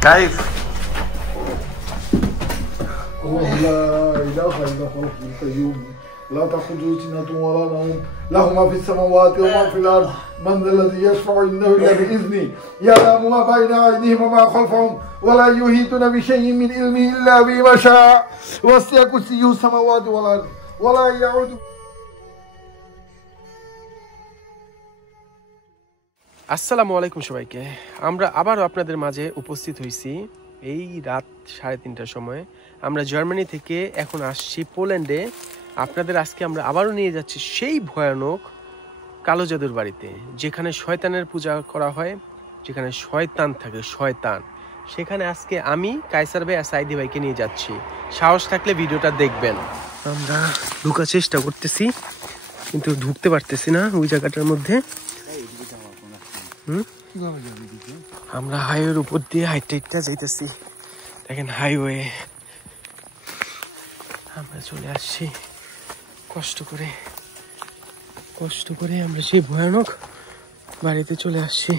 كيف؟ الله لا إله إلا هو الحي القيوم لا تأخذه سنة ولا نوم له ما في السماوات وما في الأرض من ذا الذي يشفع عنده إلا بإذنه يعلم ما بين أيديهم وما خلفهم ولا يحيطون بشيء من علمه إلا بما شاء وسع كرسيه السماوات والأرض ولا يعود. আসসালামু আলাইকুম সবাইকে। আমরা আবারও আপনাদের মাঝে উপস্থিত হয়েছি এই রাত 3:30টার সময়। আমরা জার্মানি থেকে এখন আসছি পোল্যান্ডে। আপনাদের আজকে আমরা আবারও নিয়ে যাচ্ছি সেই ভয়ানক কালো জাদুর বাড়িতে, যেখানে শয়তানের পূজা করা হয়, যেখানে শয়তান থাকে, শয়তান। সেখানে আজকে আমি কায়সার ভাই আর সাইদি ভাইকে নিয়ে যাচ্ছি। সাহস থাকলে ভিডিওটা দেখবেন। আমরা ঢোকার চেষ্টা করতেছি কিন্তু ঢুকতে পারতেছি না ওই জায়গাটার মধ্যে। আমরা হাইওয়ের উপর দিয়ে হাইটে যাইতেছি। দেখেন হাইওয়ে, আমরা চলে আসছি কষ্ট করে আমরা সেই ভয়ানক বাড়িতে চলে আসছি।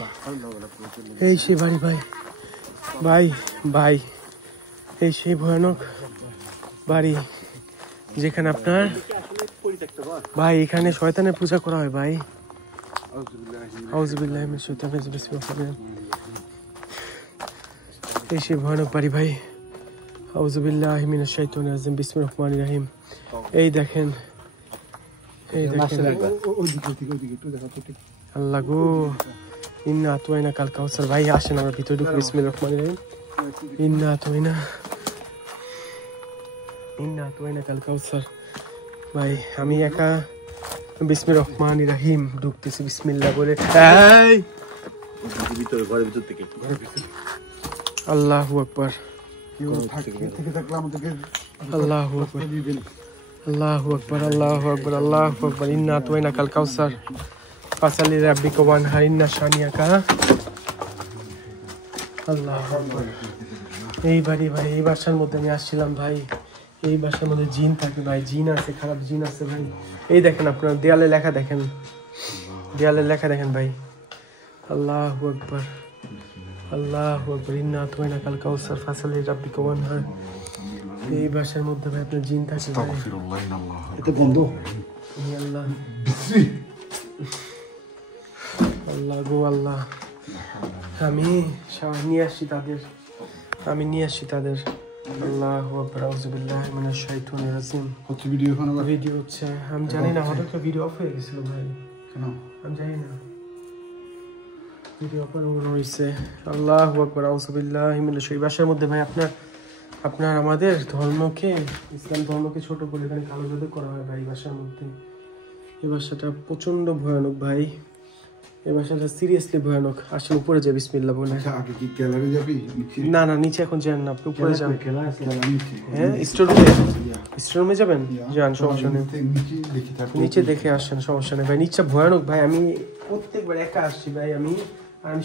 এই সেই বাড়ি ভাই, ভাই ভাই এই সেই ভয়ানক বাড়ি যেখানে আপনার ভাই এখানে শয়তানের পূজা করা হয় ভাই। আউযুবিল্লাহি মিনাশ শাইতানির রাজিম, বিসমিল্লাহ। এই সেই ভয়ানক বাড়ি ভাই। আউযুবিল্লাহি মিনাশ শাইতানির রাজিম, বিসমিল্লাহির রহমানির রহিম। এই দেখেন, এই দেখেন আল্লাহ গো, ইন্না আতওয়াইনা কাল কাউসার। ভাই আসেন আমরা ভিতরে ঢুকি। বিসমিল্লাহির রহমানির রহিম। ইন্না আতওয়াইনা কাল কাউসার। ভাই আমি একা বিসমিল্লাহির রহমানির রহিম ঢুকতেছি বিসমিল্লাহ বলে। এই ভিতরে ঘরের ভিতর থেকে আল্লাহু আকবার, আল্লাহু আকবার, আল্লাহু আকবার, আল্লাহু আকবার, আল্লাহু আকবার। ইন্না আতওয়াইনা কাল কাউসার ফাসালি রাব্বিকা ওয়ানহার ইন্না শানিয়াকা। আল্লাহু আকবার। এই বাড়ি ভাই, এই বাসার মধ্যে আমি আসছিলাম ভাই। এই বাসার মধ্যে জিন থাকে ভাই, জিন আছে, খারাপ জিন আছে ভাই। এই দেখেন আপনার দেয়ালে লেখা দেখেন, দেয়ালে লেখা দেখেন ভাই। আল্লাহু আকবার, আল্লাহু আকবার। ইন্না আতওয়াইনা কাল কাউসার ফাসালি রাব্বিকা ওয়ানহার। এই বাসার মধ্যে ভাই আপনার জিন থাকে ভাই। এটা বন্ধ। আল্লাহ আল্লাহ গো আল্লাহ, আমি নিয়ে আসছি তাদের। আল্লাহু আকবার, আউযুবিল্লাহি মিনাশ শাইতানির রাজিম। হচ্ছে ভিডিও এখন আবার ভিডিও হচ্ছে, আমি জানি না, হঠাৎ করে ভিডিও অফ হয়ে গেছিল ভাই। কেন আমি জানি না, ভিডিও অফ হয়েছে। আল্লাহু আকবার, আউযুবিল্লাহি মিনাশ। এই বাসার মধ্যে ভাই আপনার আমাদের ধর্মকে, ইসলাম ধর্মকে ছোট করে এখানে কালো জাদু করা হয় ভাই এই বাসার মধ্যে। এই বাসাটা প্রচন্ড ভয়ানক ভাই, এই বাসাটা সিরিয়াসলি ভয়ানক। আসলে উপরে যাই বিসমিল্লাহ বলে। আগে কি গ্যালারি যাবি? না না, নিচে এখন যান না, আপনি উপরে যান। হ্যাঁ, স্টোরুমে যাবেন, যান, সমস্যা নেই। নিচে দেখে আসেন, সমস্যা নেই ভাই। নিচে ভয়ানক ভাই, আমি প্রত্যেকবার একা আসছি ভাই। আমি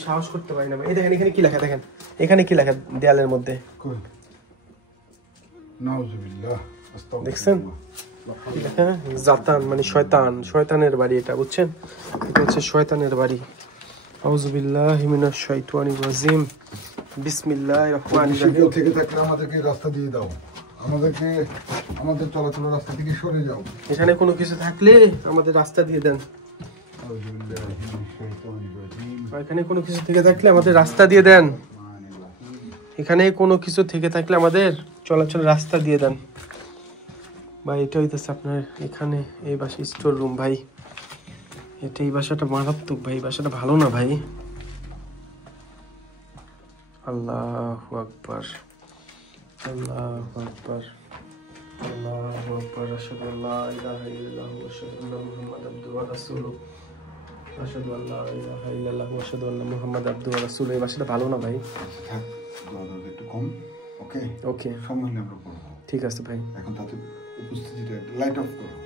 সাহস করতে পারি না ভাই। এই দেখেন এখানে কি লেখা, দেখেন এখানে কি লেখা দেয়ালের মধ্যে, দেখছেন? জাতান মানে শয়তান, শয়তানের বাড়ি এটা, বুঝছেন? এটা হচ্ছে শয়তানের বাড়ি। আউযুবিল্লাহি মিনাশ শাইতানির রাজিম, বিসমিল্লাহির রহমানির রহিম। থেকে থাকলে আমাদেরকে রাস্তা দিয়ে দাও, আমাদের চলাচলের রাস্তা থেকে সরে যাও। এখানে কোনো কিছু থাকলে আমাদের রাস্তা দিয়ে দেন। এখানে কোনো কিছু থেকে থাকলে আমাদের রাস্তা দিয়ে দেন। এখানে কোনো কিছু থেকে থাকলে আমাদের চলাচলের রাস্তা দিয়ে দেন ভাই। এটা হইতেছে আপনার এখানে এই বাসা স্টোর রুম ভাই। এটা এই বাসাটা মারাত্মক ভাই, বাসাটা ভালো না ভাই। আল্লাহু আকবার, আল্লাহু আকবার, আল্লাহু আকবার। আশহাদু আল্লা ইলাহা ইল্লাল্লাহু ওয়া আশহাদু আন্না মুহাম্মাদান আবদুহু ওয়া রাসূলুহু। আশহাদু আল্লা ইলাহা ইল্লাল্লাহু ওয়া আশহাদু আন্না মুহাম্মাদান আবদুহু ওয়া রাসূলুহু। এই বাসাটা ভালো না ভাই। একটু কম। ওকে ওকে, সময় নিয়ে আমরা করবো। ঠিক আছে ভাই। এখন তাতে উপস্থিতিটা লাইট অফ করো,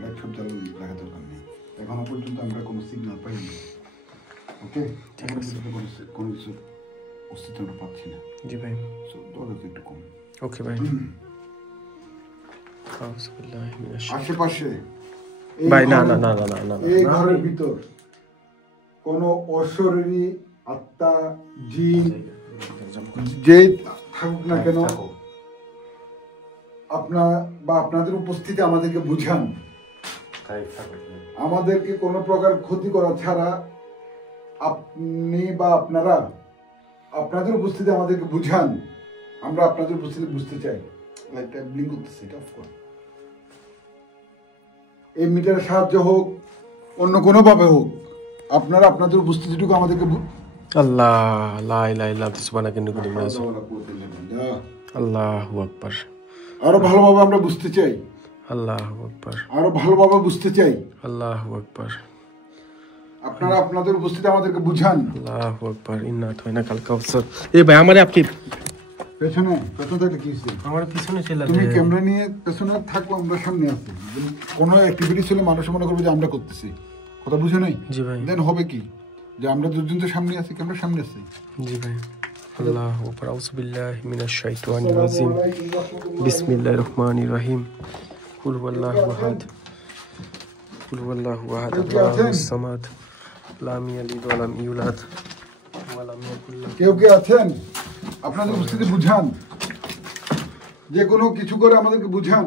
লাইট সব জ্বালানো রাখা দরকার নেই। এখনো পর্যন্ত আমরা কোনো সিগন্যাল পাইনি। ওকে, ঠিক আছে, কোনো কিছু অস্তিত্ব আমরা পাচ্ছি না। জি ভাই, দরজা একটু কম। ওকে ভাই। আশেপাশে ভাই না না না না না না, এই ঘরের ভিতর কোনো অশরীরী আত্মা, জিন যে থাকুক না কেন আপনাদের উপস্থিতি আমাদেরকে বুঝান, আমাদেরকে কোনো প্রকার ক্ষতি করা ছাড়া আপনি বা আপনারা আপনাদের উপস্থিতি আমাদেরকে বুঝান, আমরা আপনাদের উপস্থিতি বুঝতে চাই। ব্লিঙ্ক করতেছে, এটা অফ করুন। এই মিটারের সাহায্য হোক, অন্য কোনো ভাবে হোক, আপনারা আপনাদের উপস্থিতিটুকু আমাদেরকে আল্লাহ লা ইলাহা ইল্লা আনতা সুবহানাকা ইন্নী কুনতু মিনাজ আল্লাহু আকবার। আরো ভালোভাবে আমরা বুঝতে চাই, আল্লাহু আকবার। আরো ভালোভাবে বুঝতে চাই, আল্লাহু আকবার। আপনারা আপনাদের উপস্থিতি আমাদেরকে বুঝান। আল্লাহু আকবার। ইন্না আতাইনাকাল কাউসার। এই ভাই আমারে আপনি পেছনে থাকলে কি হইছে? আমার পিছনে চলে তুমি ক্যামেরা নিয়ে পেছনে থাকো, আমরা সামনে আছি। কোনো অ্যাক্টিভিটিস হলে মানুষ মনে করবে যে আমরা করতেছি, কথা বুঝো নাই? জি ভাই। দেন হবে কি যে আমরা দুজন তো সামনে আছি, ক্যামেরা সামনে আছি। জি ভাই। আল্লাহু আকবার। আউযু বিল্লাহি মিনাশ শাইতানির রাজিম। বিসমিল্লাহির রহমানির রহিম। কুল হুয়াল্লাহু আহাদ। কুল হুয়াল্লাহু আহাদ। আল্লাহুস সামাদ। লাম ইয়ালিদ ওয়া লাম ইউলাদ ওয়া লাম ইয়াকুল লাহু। কেউ কে আছেন? আপনাদের উপস্থিতি বুঝান, যে কোনো কিছু করে আমাদেরকে বুঝান।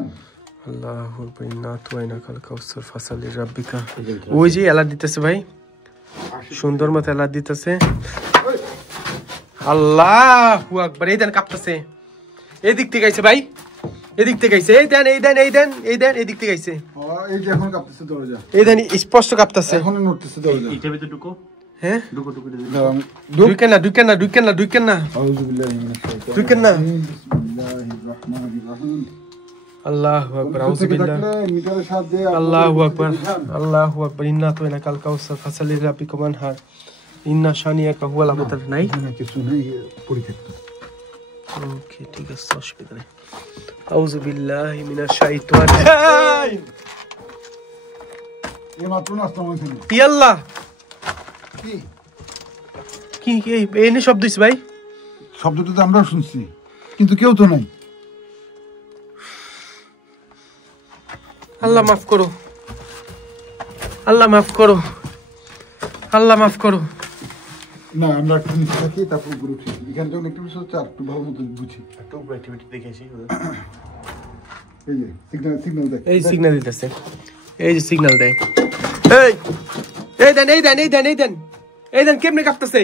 আল্লাহু আকবার। ইন্না আতাইনাকাল কাউসার ফাসালি রাব্বিকা। ওই যে এলার্ট দিতেছে ভাই, সুন্দর মতো এলার্ট দিতেছে। আল্লাহু আকবার। এই দেন কাঁপতেছে, এদিক থেকে আইছে ভাই, এদিক থেকে আইছে। এই দেন এই দেন এই দেন এই দেন, এদিক থেকে আইছে। এই যে এখন কাঁপতেছে দরজা, এই দেন স্পষ্ট কাঁপতেছে, এখন নড়তেছে দরজা। এটার ভিতরে ঢুকো। হ্যাঁ ঢুকো। ঢুকেন না ঢুকেন না ঢুকেন না ঢুকেন না আউযু বিল্লাহি মিনাশ শাইতানির ঢুকেন না। বিসমিল্লাহির রাহমানির রহিম। আল্লাহু আকবার। আউযু বিল্লাহ। মিটারের সাহায্যে আল্লাহু আকবার। আল্লাহু আকবার। ইন্না আতাইনাকাল কাউসার ফাসালি রাব্বিকা ওয়ানহার। ইন্না শানিয়াকা হুয়াল আবতার। নাই কিছু নেই, পরিত্যক্ত। ওকে ঠিক আছে, অসুবিধা নেই। আউযু বিল্লাহি মিনাশ শাইতানির। এই মাত্র নাস্তা হয়েছিল। ই আল্লাহ, কি কি কি এনে শব্দ হইছে ভাই? শব্দটা তো আমরা শুনছি, কিন্তু কেউ তো নাই। আল্লাহ মাফ করো, আল্লাহ মাফ করো, আল্লাহ মাফ করো। না, আমরা একটু নিচে থাকি, তারপর উপরে উঠি। এখানে যখন একটু বিষয় হচ্ছে আর একটু ভালো মতো বুঝি। একটা উপরে অ্যাক্টিভিটি দেখে আসি। এই যে সিগন্যাল দেখ, এই সিগন্যাল দিতেছে, এই যে সিগন্যাল দেয়। এই এই দেন এই দেন এই দেন এই দেন এই দেন, কেমনে কাঁপতেছে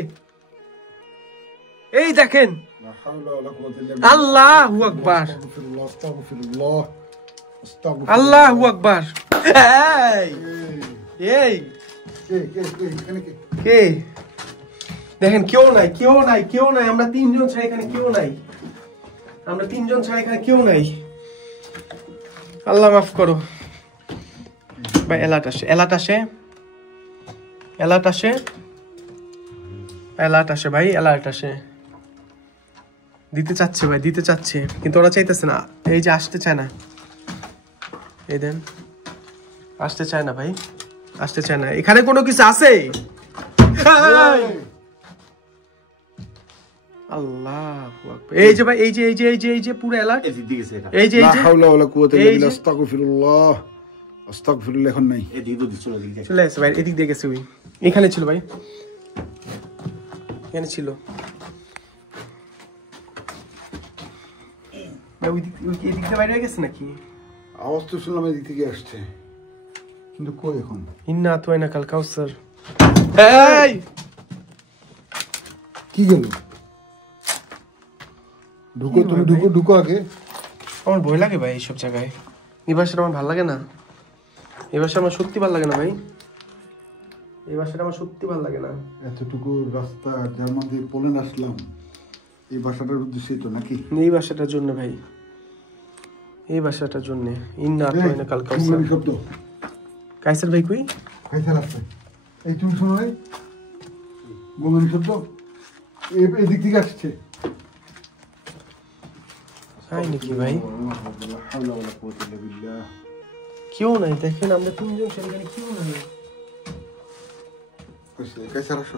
এই দেখেন। আল্লাহু আকবার, আল্লাহু আকবার। এই কে দেখেন, কেউ নাই কেউ নাই কেউ নাই। আমরা তিনজন ছাড়া এখানে কেউ নাই, আমরা তিনজন ছাড়া এখানে কেউ নাই। আল্লাহ মাফ করো ভাই। অ্যালার্ট আসে, অ্যালার্ট আসে, অ্যালার্ট আসে, অ্যালার্ট আসে ভাই, অ্যালার্ট আসে। দিতে চাচ্ছে ভাই, দিতে চাচ্ছে, কিন্তু ওরা চাইতেছে না। এই যে আসতে চায় না, এই দেন আসতে চায় না ভাই, আসতে চায় না। এখানে কোনো কিছু আছে? আল্লাহু আকবার। এই যে ভাই, এই যে এই যে এই যে এই যে পুরো অ্যালার্ট। এদিক দিকে সেটা। এই যে এই লা যে হাওলা ওয়ালা কুওয়াতা ইল্লা বিল্লাহ। আস্তাগফিরুল্লাহ, আস্তাগফিরুল্লাহ। এখন নাই, এদিক দিয়ে চলে দিকে। চলে আসে ভাই, এদিক দিয়ে গেছে। ওই এখানে ছিল ভাই, এখানে ছিল ভাই। ওই দিক এদিক দিয়ে বাইরে হয়ে গেছে নাকি? আওয়াজ তো শুনলাম এদিক থেকে আসছে, কিন্তু কই এখন? ইন্না আতাইনাকাল কাউসার। এই কি গেল? ঢুকো, তুমি ঢুকো, ঢুকো আগে। আমার ভয় লাগে ভাই এইসব জায়গায়। এই ভাষাটা আমার ভালো লাগে না, এই ভাষা আমার সত্যি ভালো লাগে না ভাই, এই ভাষাটা আমার সত্যি ভালো লাগে না। এতটুকু রাস্তা জার্মান দিয়ে পোল্যান্ড আসলাম এই ভাষাটার উদ্দেশ্যে তো নাকি? এই ভাষাটার জন্য ভাই, এই ভাষাটার জন্য। ইন্না আতাইনাকাল কাউসার। শব্দ কাইসার ভাই কই? কাইসার আসছে। এই তুমি শোনো নাই গোমনি শব্দ? এদিক থেকে আসছে। তাই নাকি ভাই? কেউ নাই, দেখেন আমরা তিনজন সেখানে কেউ নাই। কাইসার আসো।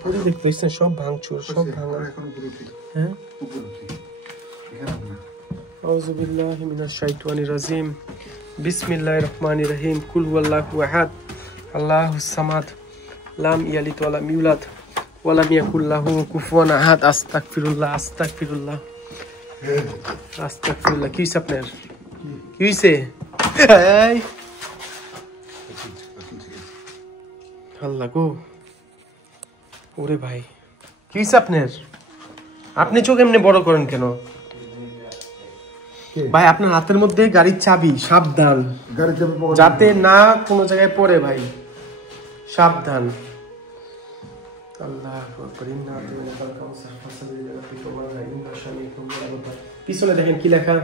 পুরো দেখতেছেন সব ভাঙচুর, সব ভাঙা। এখন উপরে উঠি, হ্যাঁ, উপরে উঠি। এখানে না। আউযু বিল্লাহি মিনাশ শাইতানির রাজিম। বিসমিল্লাহির রহমানির রহিম। কুল হুয়াল্লাহু আহাদ। আল্লাহুস সামাদ। লাম ইয়ালিদ ওয়া লাম ইউলাদ ওয়ালাম ইয়াকুল্লাহু কুফুয়ান আহাদ। আস্তাগফিরুল্লাহ আস্তাগফিরুল্লাহ আস্তাগফিরুল্লাহ। কি হইছে আপনার? কি হইছে? এই আল্লাহ গো, ওরে ভাই কি হইছে আপনার? আপনি চোখ এমনি বড় করেন কেন ভাই? আপনার হাতের মধ্যে গাড়ির চাবি, সাবধান যাতে না কোনো জায়গায় পড়ে ভাই, সাবধান। পিছনে দেখেন কি লেখা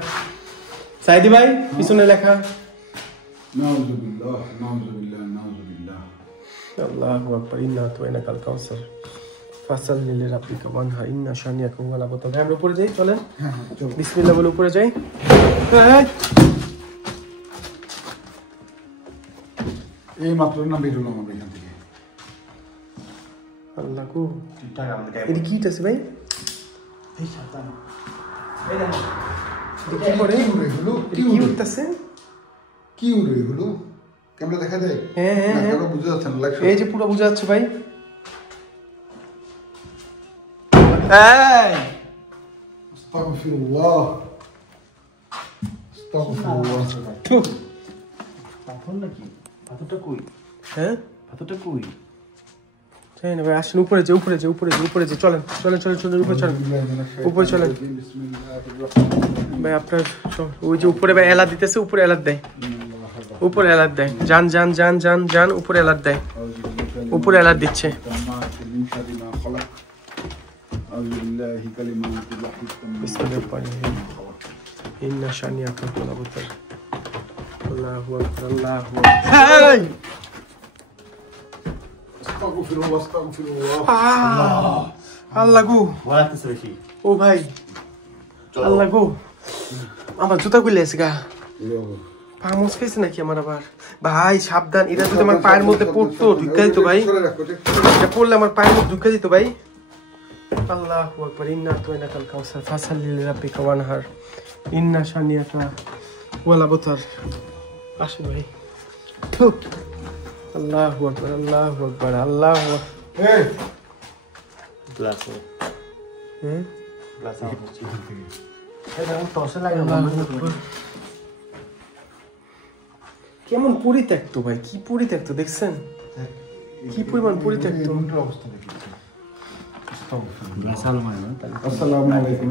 সাইদি ভাই, পিছনে লেখা নাউযুবিল্লাহ নাউযুবিল্লাহ নাউযুবিল্লাহ। আল্লাহু আকবার। ইন্না আতাইনাকাল কাউসার ফাসাল্লি লিরাব্বিকা ওয়ানহার ইন্না শানিয়াকা হুয়াল আবতার। আমরা উপরে যাই, চলেন। হ্যাঁ চলো, বিসমিল্লাহ বলে উপরে যাই। এই মাত্র না বের হলাম আমরা এখান থেকে। আল্লাহ গো, ঠিকঠাক আমাদের এটা কি আছে ভাই? এই সাবধান। এই দেখেন এটা কি করে? কি উড়ে হলো? এটা কি উঠতেছে? কি উড়ে হলো? ক্যামেরা দেখা যায়? হ্যাঁ হ্যাঁ না, হ্যাঁ, ক্যামেরা বুঝা যাচ্ছে না, লাগছে। এই যে পুরো বোঝা যাচ্ছে ভাই। এই আস্তাগফিরুল্লাহ আস্তাগফিরুল্লাহ। থু। পাথর নাকি? পাথরটা কই? হ্যাঁ পাথরটা কই? জানি না ভাই, আসেন উপরে যে উপরে যে উপরে যে উপরে যে চলেন চলেন চলেন চলেন উপরে চলেন উপরে চলেন ভাই। আপনার ওই যে উপরে ভাই এলাদ দিতেছে, উপরে এলাদ দেয়, উপরে এলাদ দেয়। যান যান যান যান যান, উপরে এলাদ দেয়, উপরে এলাদ দিচ্ছে। ইন্না শানিয়াকা হুয়াল আবতার। আল্লাহু আকবার আল্লাহু আকবার। আস্তাগফিরুল্লাহ আস্তাগফিরুল্লাহ। আল্লাহ গো, ওয়ালাইকুম বেশি। ও ভাই আল্লাহ গো, আমার জুতা খুলে আছে গা, পা মুচকাইছে নাকি আমার আবার? ভাই সাবধান, এটা যদি আমার পায়ের মধ্যে পড়তো ঢুকা দিত ভাই, এটা পড়লে আমার পায়ের মধ্যে ঢুকা দিত ভাই। আল্লাহু আকবার। ইন্না আতাইনাকাল কাউসার ফাসাল্লি লিরাব্বিকা ওয়ানহার ইন্না শানিয়াকা হুয়াল আবতার। আসেন ভাই। থু। আল্লাহু আকবার আল্লাহু আকবার আল্লাহু আকবার। এই গ্লাস হ্যাঁ গ্লাস হচ্ছে থেকে। কেমন পরিত্যক্ত ভাই, কি পরিত্যক্ত দেখছেন, কি পরিমাণ পরিত্যক্ত। অবস্থা দেখেছি। গ্লাস আলো মানে না তাহলে। আসসালামু আলাইকুম।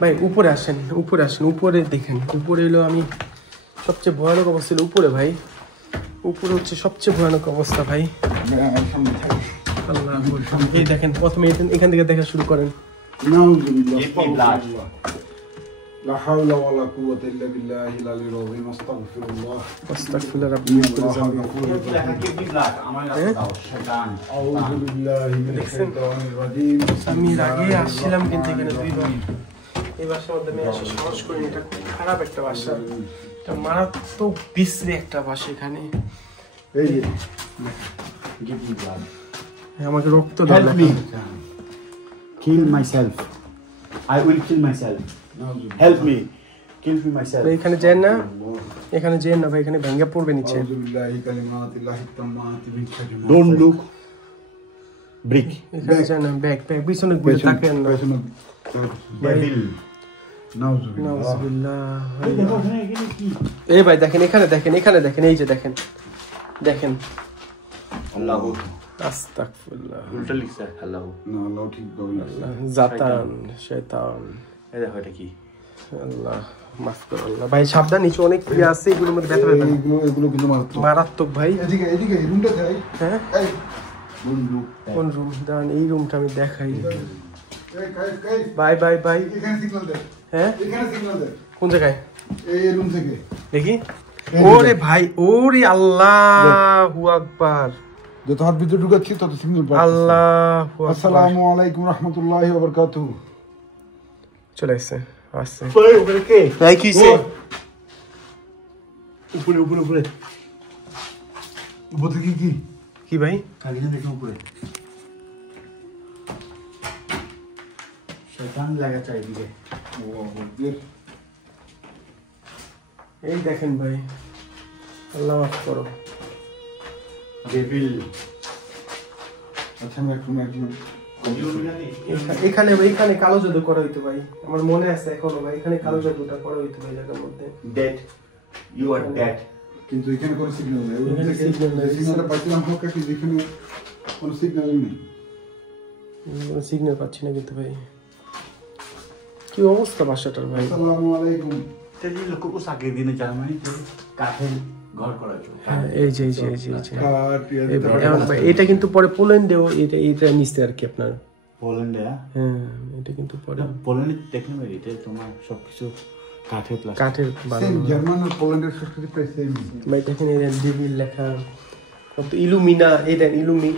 ভাই উপরে আসেন, উপরে আসেন, উপরে দেখেন। উপরে এলো আমি সবচেয়ে ভয়ানক অবস্থা ছিল উপরে ভাই, উপরে হচ্ছে সবচেয়ে ভয়ানক অবস্থা ভাই। আল্লাহ, এই দেখেন প্রথমে এখান থেকে দেখা শুরু করেন। নাউযুবিল্লাহ লা হাওলা ওয়ালা কুওয়াতা ইল্লা বিল্লাহিল আলিয়্যিল আযীম। আস্তাগফিরুল্লাহ আস্তাগফিরুল্লাহ রাব্বি মিন কুল্লি যামবি। আউযু বিল্লাহি মিনাশ শাইতানির রাজীম। আমি আগে আসছিলাম কিন্তু এখানে দুইবার, এই বাসার মধ্যে আমি আসা সাহস করিনি। এটা খুব খারাপ একটা বাসা, এটা মারাত্মক বিশ্রী একটা বাসা। এখানে এই যে আমাকে রক্ত Help দেয়। me. Kill myself. I will kill myself. Help me. Kill me myself. এখানে যেন না, এখানে যেন না ভাই, এখানে ভেঙ্গে পড়বে নিচে। আউযু বিল্লাহি কালিমাতিল্লাহি তাম্মাতি মিন শাররি মা Don't look. Brick. এখানে যেন না, ব্যাগ ব্যাগ পিছনে ঘুরে তাকেন না। Devil. নাউযুবিল্লাহ। নাউযুবিল্লাহ। এই ভাই দেখেন, এখানে দেখেন, এখানে দেখেন, এই যে দেখেন দেখেন। আল্লাহ। আস্তাগফিরুল্লাহ। উল্টা লিখছে আল্লাহ। না আল্লাহ ঠিক বলেছে। জাতান শয়তান। এই দেখো এটা কি? আল্লাহ মাফ করো আল্লাহ। ভাই সাবধান, নিচে অনেক ইয়ে আছে, এগুলোর মধ্যে ব্যথা পাবেন। এগুলো কিন্তু মারাত্মক। মারাত্মক ভাই। এদিকে এদিকে এই রুমটা যাই। হ্যাঁ এই বন্ধু কোন রুম? দাঁড়ান, এই রুমটা আমি দেখাই। এই কাই বাই বাই বাই। এখানে সিগন্যাল দে। হ্যাঁ এখানে সিগন্যাল দে। কোন জায়গায় এই রুম থেকে দেখি? ওরে ভাই, ওরে আল্লাহু আকবার। যত হাত ভিতরে ঢুকাচ্ছি তত সিগন্যাল পাচ্ছি। আল্লাহু আকবার। আসসালামু আলাইকুম রাহমাতুল্লাহি ওয়া বারাকাতুহু। চলে আসছে আসছে। উপরে কে? ভাই কি হইছে? উপরে উপরে উপরে। উপর থেকে কি? কি ভাই? কালিনা দেখো উপরে। শয়তান লাগা চাইদিকে। এই দেখেন ভাই, আল্লাহ মাফ করো। ডেভিল। আচ্ছা আমি এখন এখানে এখানে কালো জাদু করা হইতো ভাই, আমার মনে আছে এখনো ভাই, এখানে কালো জাদুটা করা হইতো ভাই জায়গার মধ্যে। Dead, you are dead. কিন্তু এখানে কোনো সিগন্যাল নেই, ওই সিগন্যালটা পাচ্ছিলাম হালকা, কিন্তু এখানে কোনো সিগন্যাল নেই, সিগন্যাল পাচ্ছি না কিন্তু ভাই। কি অবস্থা বাসাটার ভাই। আসসালামু আলাইকুম। তেজি লোককে সাকিয়ে দিনে জার্মানি কাঠের ঘর করা হয়েছে। এই যে এটা কিন্তু পরে পোল্যান্ডেও এটা নিচে আর কি আপনার পোল্যান্ডে। হ্যাঁ এটা কিন্তু পরে পোল্যান্ডের টেকনোলজি, এটা তোমার সবকিছু কাঠের প্লাস্টিক, কাঠের সেম জার্মান আর পোল্যান্ডের সংস্কৃতি প্রায় সেম। ভাই দেখেন এই ডিভিল লেখা, কত ইলুমিনা, এটা ইলুমি,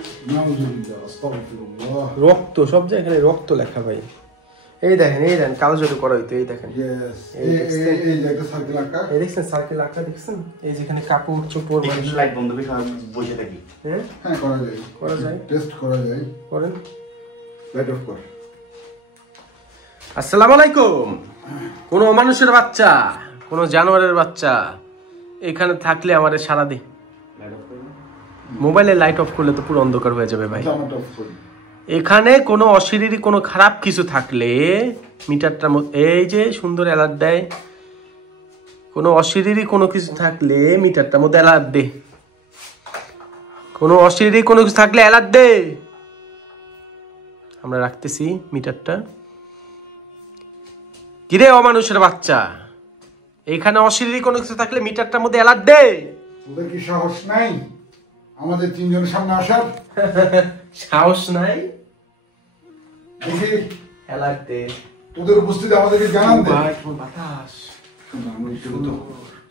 রক্ত, সব জায়গায় এখানে রক্ত লেখা ভাই। এই দেখেন কালো জাদু করা হইতো, এই দেখেন এই যে একটা সার্কেল আঁকা, এই দেখছেন সার্কেল আঁকা দেখছেন, এই যেখানে কাপড় চোপড় লাইট বন্ধ করে বসে থাকি। হ্যাঁ করা যায় টেস্ট করা যায়, করেন লাইট অফ কর। আসসালামু আলাইকুম। কোন মানুষের বাচ্চা, কোন জানোয়ারের বাচ্চা এখানে থাকলে আমাদের সারা দে। মোবাইলে লাইট অফ করলে তো পুরো অন্ধকার হয়ে যাবে ভাই। এখানে কোনো অশরীরী কোনো খারাপ কিছু থাকলে মিটারটার মধ্যে এই যে সুন্দর অ্যালার্ট দেয়, কোনো অশরীরী কোনো কিছু থাকলে মিটারটার মধ্যে অ্যালার্ট দে, কোনো অশরীরী কোনো কিছু থাকলে অ্যালার্ট দে। আমরা রাখতেছি মিটারটা। কিরে অমানুষের বাচ্চা, এখানে অশরীরী কোনো কিছু থাকলে মিটারটার মধ্যে অ্যালার্ট দে। তোদের কি সাহস নাই আমাদের তিনজনের সামনে আসার? সাহস নাই? দেখি অ্যালার্ট দে। তোদের উপস্থিতি আমাদেরকে জানান দে। বাতাস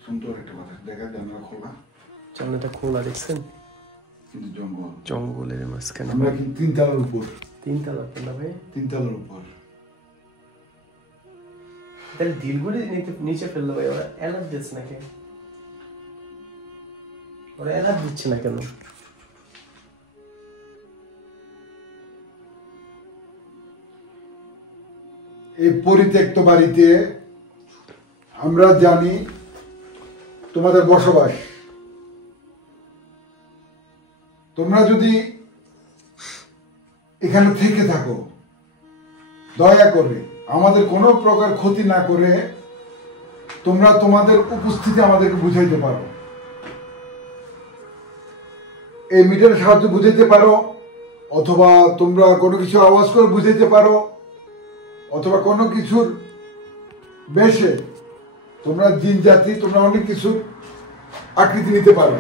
সুন্দর একটা বাতাস, দেখা জানলা খোলা, জানলাটা খোলা দেখছেন, কিন্তু জঙ্গলের মাঝখানে। আমরা কি তিনতলার উপর? তিনতলা না ভাই, তিনতলার উপর। তাহলে ঢিলগুলি নিচে ফেললো ভাই, ওরা অ্যালার্ট দিচ্ছে নাকি? ওরা অ্যালার্ট দিচ্ছে না কেন? এই পরিত্যক্ত বাড়িতে আমরা জানি তোমাদের বসবাস। তোমরা যদি এখানে থেকে থাকো, দয়া করে আমাদের কোনো প্রকার ক্ষতি না করে তোমরা তোমাদের উপস্থিতি আমাদেরকে বুঝাইতে পারো। এই মিটারের সাহায্যে বুঝাইতে পারো, অথবা তোমরা কোনো কিছু আওয়াজ করে বুঝাইতে পারো, অথবা কোনো কিছুর বেশে তোমরা জিন জাতি, তোমরা অনেক কিছুর আকৃতি নিতে পারো।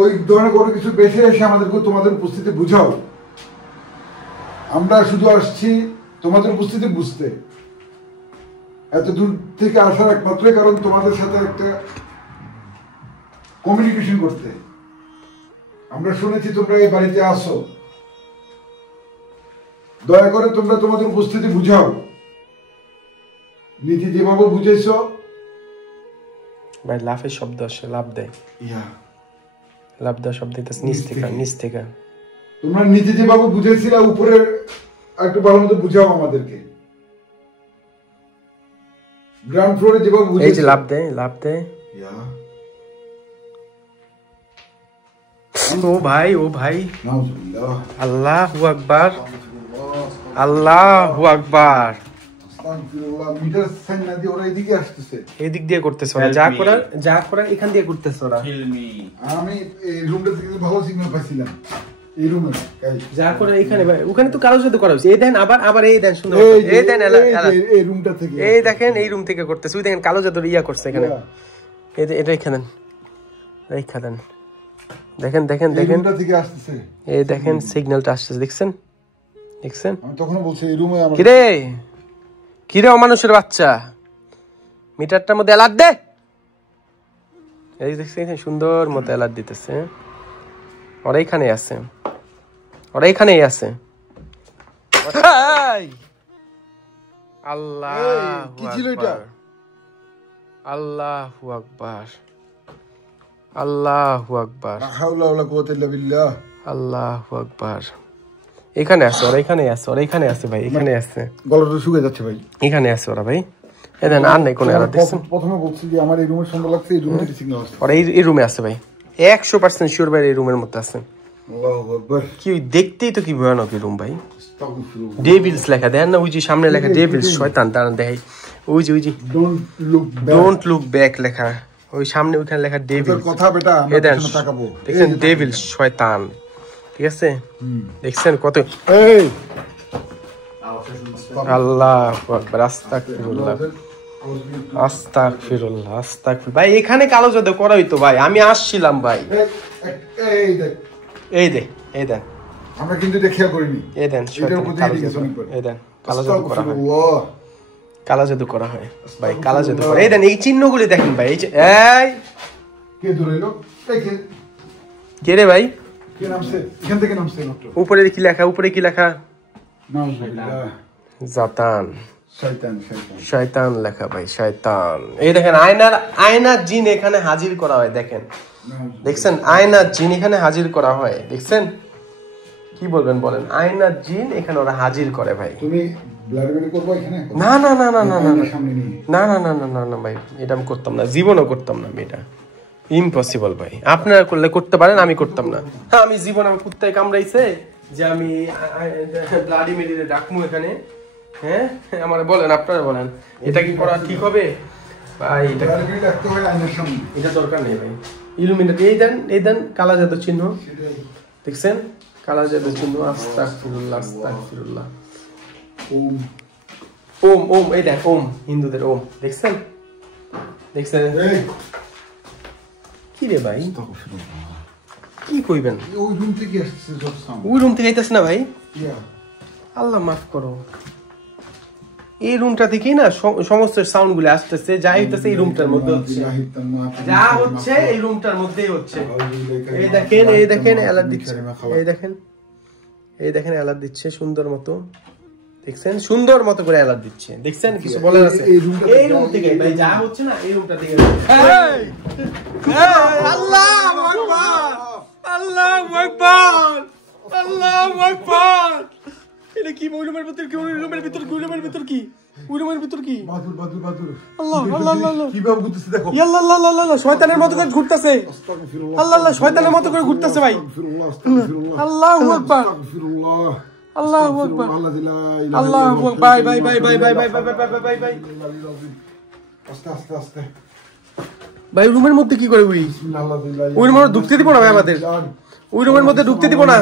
ওই ধরনের কোনো কিছু বেশে এসে আমাদেরকে তোমাদের উপস্থিতি বুঝাও। আমরা শুধু আসছি তোমাদের উপস্থিতি বুঝতে। এত দূর থেকে আসার একমাত্রই কারণ তোমাদের সাথে একটা কমিউনিকেশন করতে। আমরা শুনেছি তোমরা এই বাড়িতে আসো, দয়া করে তোমরা তোমাদের উপস্থিতি বুঝাও। নীতি যেভাবে বুঝেছো ভাই, লাফের শব্দ আসে, লাভ দেয়, লাভ দেওয়ার শব্দ নিচ থেকে। তোমরা নীতি যেভাবে বুঝেছিলে উপরে একটু ভালো মতো বুঝাও আমাদেরকে। গ্রাউন্ড ফ্লোরে যেভাবে বুঝেছো, এই যে লাভ দেয়। ও ভাই আল্লাহু আকবার, আল্লাহু আকবার। মিটার সাইন না দিয়ে ওরা এদিকে আসতেছে, এদিক দিয়ে করতেছে ওরা, যা করার এখান দিয়ে করতেছে ওরা। আমি এই রুমটা থেকে ভালো সিগন্যাল পাইছিলাম, এই রুমে যা করে এখানে ভাই, ওখানে তো কারোর সাথে করা হয়েছে। এই দেন আবার এই দেন সুন্দর, এই দেন এই রুমটা থেকে, এই দেখেন এই রুম থেকে করতেছে। ওই দেখেন কালো জাদুর ইয়া করছে এখানে। এটা এখানে রেখা দেন, দেখেন রুমটা থেকে আসতেছে। এই দেখেন সিগন্যালটা আসছে, দেখছেন? আমি তখন বলছি এই রুমে আমার কিরে অমানুষের বাচ্চা, মিটারটার মধ্যে অ্যালার্ট দে। এই দেখছেন সুন্দর মতো অ্যালার্ট দিতেছে। ওরা এখানেই আছে। আল্লাহু আকবার, আল্লাহু আকবার, আল্লাহু আকবার। এখানে আছে ওরা, এখানে আছে ভাই, এখানে আছে। গলাটা শুকিয়ে যাচ্ছে ভাই, এখানে আছে ওরা ভাই। এদেন আর নাই কোনো অ্যালার্ট দেখছেন? প্রথমে বলছি যে আমার এই রুমের সুন্দর লাগছে, এই রুম থেকে সিগন্যাল আসছে। ওরা এই রুমে আছে ভাই, 100% শিওর ভাই এই রুমের মধ্যে আছে। আল্লাহু আকবার কি দেখতেই তো কি ভয়ানক রুম ভাই ডেভিলস লেখা দেখেন না ওই যে সামনে লেখা ডেভিলস শয়তান তারা দেখাই ওই যে ডোন্ট লুক ব্যাক লেখা ওই সামনে ওইখানে লেখা ডেভিল কথা বেটা আমরা পেছনে তাকাবো দেখছেন ডেভিলস শয়তান ঠিক আছে দেখছেন কত এই আল্লাহু আকবার আস্তাগফিরুল্লাহ আস্তাগফিরুল্লাহ আস্তাগফির ভাই এখানে কালো জাদু করা হইতো ভাই আমি আসছিলাম ভাই এই দেখ এই দেন আমরা কিন্তু এটা খেয়াল করিনি এই দেন এই দেন কালো জাদু করা হয় কালো জাদু করা হয় ভাই কালো জাদু করা এই দেন এই চিহ্নগুলি দেখেন ভাই এই কে ধরেলো কে রে ভাই কে নামছে এখান থেকে নামছে মাত্র উপরে কি লেখা জাতান শয়তান লেখা ভাই শয়তান এই দেখেন আয়নার জিন এখানে হাজির করা হয় দেখছেন আয়নার জিন এখানে হাজির করা হয় দেখছেন কি বলবেন বলেন আয়নার জিন এখানে ওরা হাজির করে ভাই তুমি ব্লাডবেরি করবে এখানে না ভাই এটা আমি করতাম না জীবনও করতাম না এটা ইম্পসিবল ভাই আপনারা করলে করতে পারেন আমি করতাম না হ্যাঁ আমি জীবন আমার কুত্তায় কামড়াইছে যে আমি ব্লাডি মেডিরে ডাকমু এখানে হ্যাঁ আমার বলেন আপনারা বলেন এটা কি করা ঠিক হবে ভাই এটা ব্লাডবেরি ডাকতে হয় আয়নার সামনে এটা দরকার নেই ভাই ইলুমিনেটি এই দেন কালা জাদু চিহ্ন দেখছেন কালা জাদু চিহ্ন আস্তাগফিরুল্লাহ ওম এই দেখ ওম হিন্দুদের ওম দেখছেন কি রে ভাই কি কইবেন ওই রুম থেকে আসছে সব সাউন্ড ওই রুম থেকে আইতাছ না ভাই আল্লাহ মাফ করো এই রুমটা থেকেই না সমস্ত সাউন্ড গুলো আসতেছে যা হইতেছে এই রুমটার মধ্যে হচ্ছে যা হচ্ছে এই রুমটার মধ্যেই হচ্ছে এই দেখেন অ্যালার্ট দিচ্ছে এই দেখেন অ্যালার্ট দিচ্ছে সুন্দর মতো দেখছেন সুন্দর মতো করে অ্যালার্ট দিচ্ছে দেখছেন কিছু বলার আছে এই রুম থেকে ভাই যা হচ্ছে না এই রুমটা থেকে আল্লাহু আকবার এটা কি রুমের ভিতর কি বাদুর আল্লাহ কিভাবে ঘুরতেছে দেখো আল্লাহ শয়তানের মতো করে ঘুরতেছে আল্লাহ শয়তানের মতো করে ঘুরতেছে ভাই আল্লাহু আকবার আল্লাহু আকবার ভাই আস্তে ভাই রুমের মধ্যে কি করে ওই রুমের ঢুকতে দিব না ভাই আমাদের ওই রুমের মধ্যে ঢুকতে দিব না